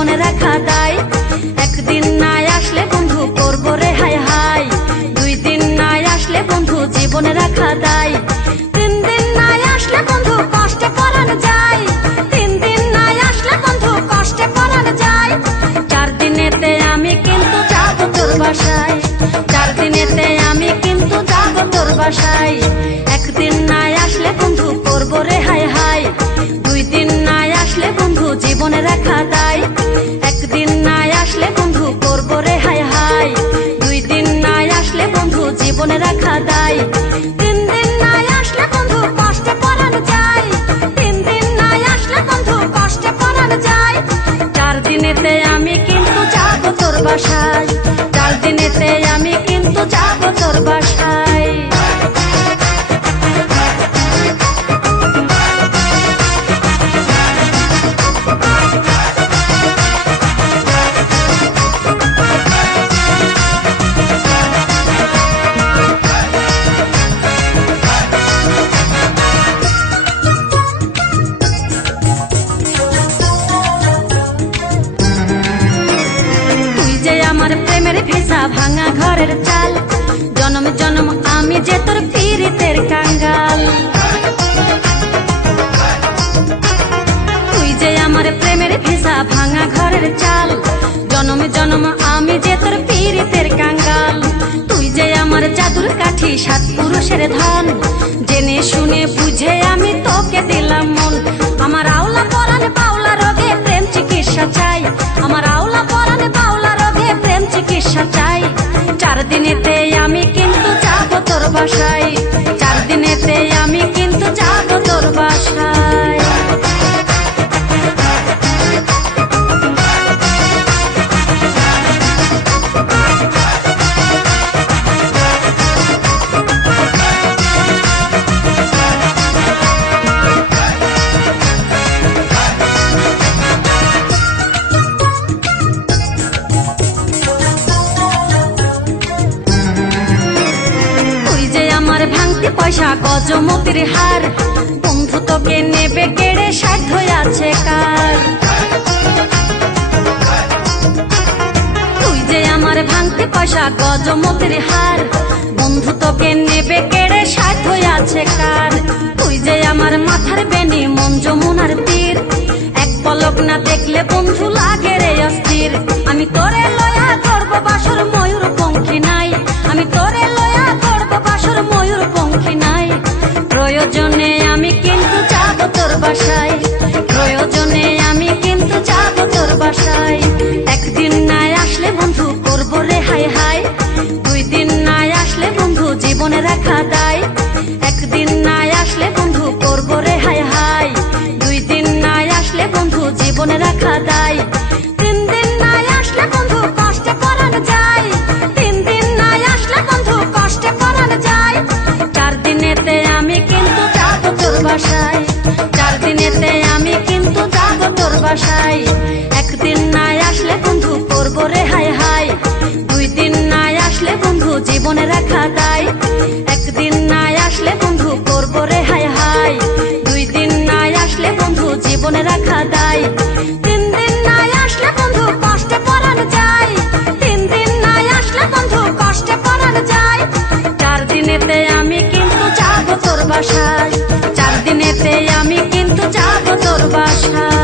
জীবনে রাখা দায়। একদিন না আসলে বন্ধু করব রে হায় হায়, 2 দিন না আসলে বন্ধু জীবনে রাখা দায়। 3 দিন না আসলে বন্ধু কষ্টে পরানো যায়, 3 দিন না আসলে বন্ধু কষ্টে পরানো যায়। 4 দিনেতে আমি কিন্তু যাব তোর বাসায়, 4 দিনেতে আমি কিন্তু যাব তোর বাসায়। একদিন না আসলে বন্ধু করব রে হায় হায়, 2 দিন না আসলে বন্ধু জীবনে রাখা দায়। একদিন না আসলে বন্ধু করব রে হায় হায়, 2 দিন না আসলে বন্ধু জীবনে রাখা দায়। 3 দিন না আসলে বন্ধু কষ্টে পরানো যায়, 3 দিন না আসলে বন্ধু কষ্টে পরানো যায়। 4 দিনেতে আমি কিন্তু যাব তোর বাসায়, 4 দিনেতে আমি কিন্তু যাব তোর বাসায়। আমার প্রেমের ভেসা ভাঙা ঘরের চাল, জনম জনম আমি যে তোর পীড়িতের কাঙ্গাল। তুই যে আমার প্রেমের ভেসা ভাঙা ঘরের চাল, জনম জনম আমি যে তোর পীড়িতের কাঙ্গাল। তুই যে আমার জাদুর কাঠি 7 পুরুষের ধন, জেনে শুনে বুঝে আমি তোকে দিলাম মন। আমার আওলা পরাণ পাওলা রোগে প্রেম চিকিৎসা চাই, আমার আওলা পরাণ পাওলা রোগে প্রেম চিকিৎসা চাই। 4 দিনেতে আমি কিন্তু যাব তোর বাসায়, 4 দিনেতে আমি কিন্তু যাব তোর বাসায়। ভাঙতি পয়সা গজমতির হার, বন্ধু তোকে নেবে কেড়ে সাধ্য আছে কার। তুই যে আমার ভাঙতি পয়সা গজমতির হার, বন্ধু তোকে নেবে কেড়ে সাধ্য আছে কার। তুই যে আমার মাথার বেনি মন যমুনার তীর, এক পলক না দেখলে বন্ধু লাগে রে অস্থির। আমি তোরে লয়া করব বাসর ময়ূর পঙ্খী নাই, আমি তোরে লয়া করব বাসর ময়ূর পঙ্খী নাই। প্রয়োজনে আমি কিন্তু যাব তোর বাসায়, প্রয়োজনে আমি কিন্তু যাব তোর বাসায়। একদিন না আসলে বন্ধু করব রে হায় হায়, 2 দিন না আসলে বন্ধু জীবনে রাখা দায়। একদিন না আসলে বন্ধু করব রে হায় হায়, 2 দিন না আসলে বন্ধু জীবনে রাখা দায়। 3 দিন না আসলে বন্ধু কষ্টে পরানো যায়, 3 দিন না আসলে বন্ধু কষ্টে পরানো যায়। 4 দিনেতে আমি কিন্তু যাব তোর বাসায়, 4 দিনেতে আমি কিন্তু যাব তোর বাসায়। একদিন না আসলে বন্ধু করব রে হায় হায়, 2 দিন না আসলে বন্ধু জীবনে রাখা দায়। একদিন না আসলে বন্ধু করব রে হায় হায়, 2 দিন না আসলে বন্ধু জীবনে রাখা দায়। 3 দিন না আসলে বন্ধু কষ্টে পরানো যায়, 3 দিন না আসলে বন্ধু কষ্টে পরানো যায়। 4 দিনেতে আমি কিন্তু যাব তোর বাসায়, 4 দিনেতে আমি কিন্তু যাব তোর বাসায়।